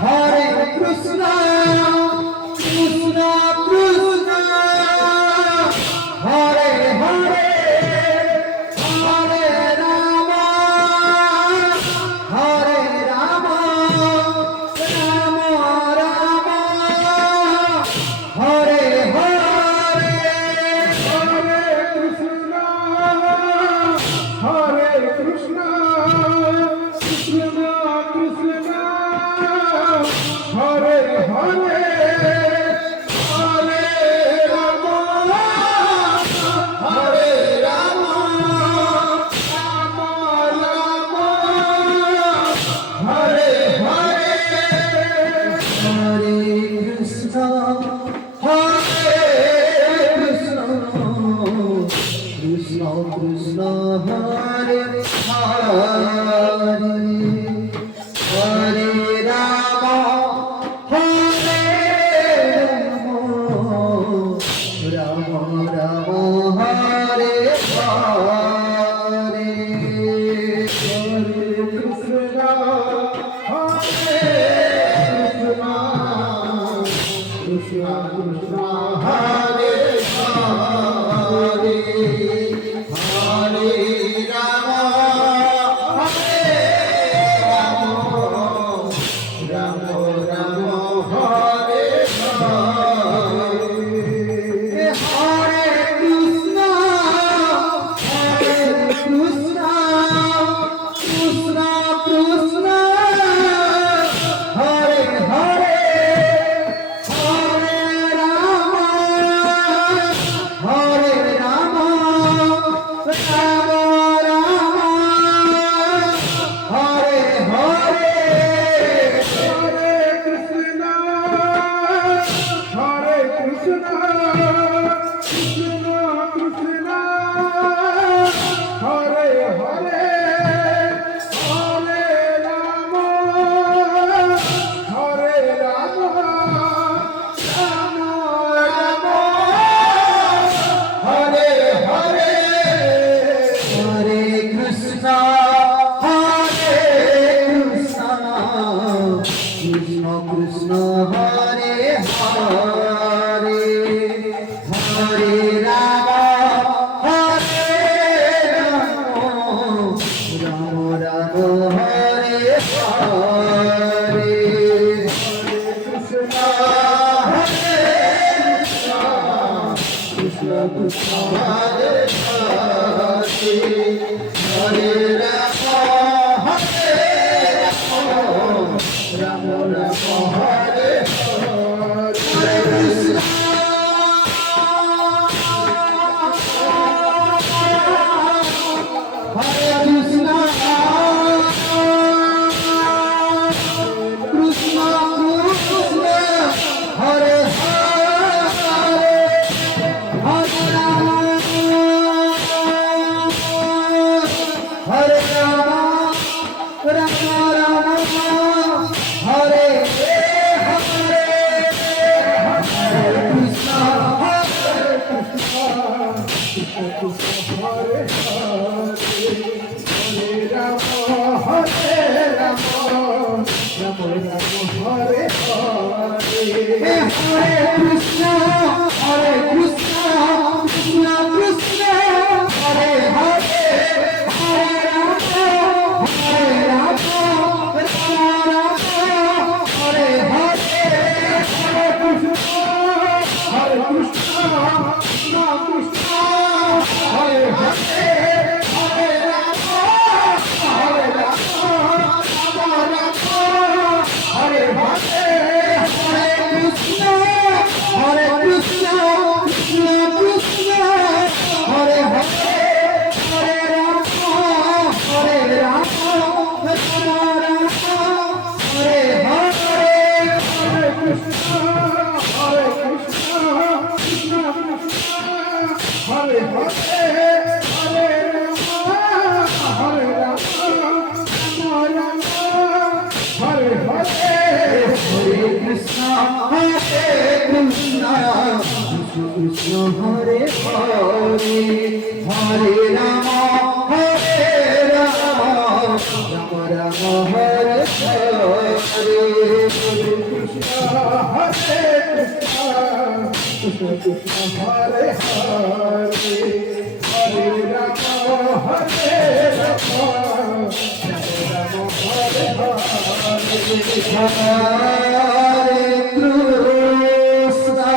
Hare Krishna, Krishna Krishna, Hare Hare, Hare Rama, Hare Rama, Rama Rama, Hare Hare, Hare Krishna, Krishna Krishna, Hare Hare, Hare Rama, Hare Rama, Rama Rama, Hare Hare. Hare Krishna, Hare Krishna, Krishna Krishna, Hare Hare, Hare Rama, Hare Rama, Rama Rama, Hare Hare. Krishna Krishna, Hare Hare, Hare Rama, Hare Rama, Rama Rama, Hare Hare. Hare Krishna, Hare Krishna, Krishna Krishna, Hare Hare, Hare Rama, Hare Rama, Rama Rama, Hare Hare. Hare Krishna, Hare Krishna, Krishna Krishna, Hare Hare, Hare Rama, Hare Rama, Rama Rama, Hare Hare. Hare Krishna, Hare Krishna, Krishna Krishna, Hare Hare, Hare Rama, Hare Rama, Rama Rama, Hare Hare. Krishna, Hare Krishna, Krishna Krishna, Hare Hare, Hare Rama, Hare Rama, Rama Rama, Hare Hare. Krishna, Hare Krishna, Krishna Krishna, Hare Hare, Hare Rama, Hare Rama, Rama Rama, Hare Hare, Hare Krishna, Hare Hare Krishna, Hare Krishna, Krishna Krishna, Hare Hare, Hare Rama, Hare Rama, Rama Rama, Hare Hare, Hare Krishna, Hare Krishna, Krishna Krishna, Hare Hare, Hare Rama, Hare Rama, Rama Rama, Hare Hare, Hare Krishna, Hare Krishna, Krishna Krishna, Hare Hare, Hare Rama, Hare Rama, Rama Rama, Hare Hare. Hare Krishna, Hare Krishna, Krishna Krishna, Hare Hare, Hare Rama, Hare Rama, Rama Rama, Hare Hare. Hare Krishna, Hare Krishna, Krishna Krishna, Hare Hare, Hare Rama, Hare Rama, Rama Rama, Hare Hare. Krishna Krishna Hare Hare Hare Rama Hare Rama Rama Hare Hare Krishna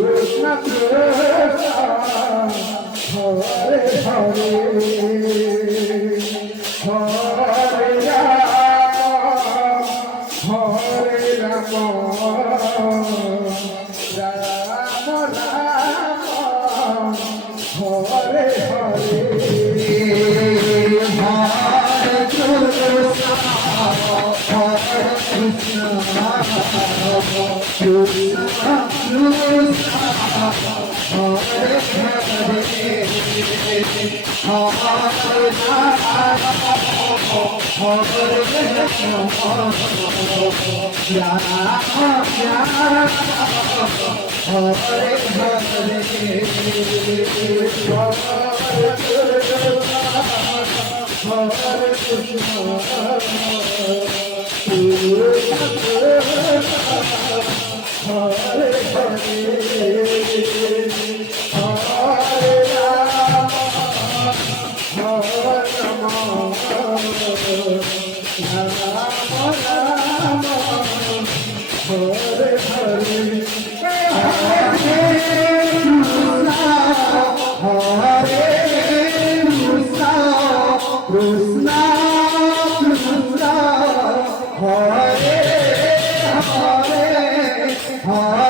Krishna Krishna Hare Hare Hare Rama Rama Rama Hare Hare Krishna Krishna Krishna Hare Hare Hare Rama Rama Rama Hare Hare Krishna Krishna Hare Hare Hare